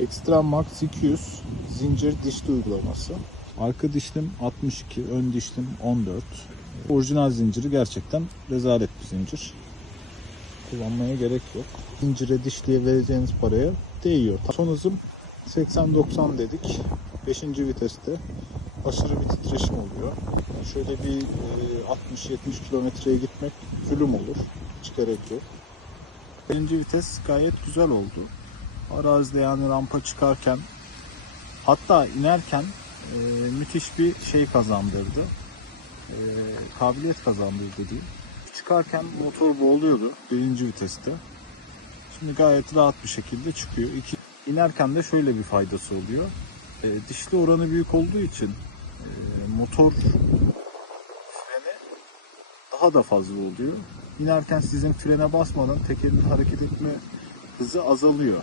Extra Max 200 zincir dişli uygulaması. Arka dişlim 62, ön dişlim 14. Orijinal zinciri gerçekten rezalet bir zincir. Kullanmaya gerek yok. Zincire dişliye vereceğiniz paraya değiyor. Son hızım 80-90 dedik. 5. viteste aşırı bir titreşim oluyor. Şöyle bir e, 60-70 kilometreye gitmek zulüm olur. Hiç gerek yok. Birinci vites gayet güzel oldu. Arazide yani rampa çıkarken hatta inerken e, müthiş bir şey kazandırdı. E, kabiliyet kazandırdı diyeyim. Çıkarken motor boğuluyordu birinci viteste. Şimdi gayet rahat bir şekilde çıkıyor. İki, inerken de şöyle bir faydası oluyor. E, dişli oranı büyük olduğu için e, motor freni daha da fazla oluyor. İnerken sizin frene basmadan tekerin hareket etme hızı azalıyor.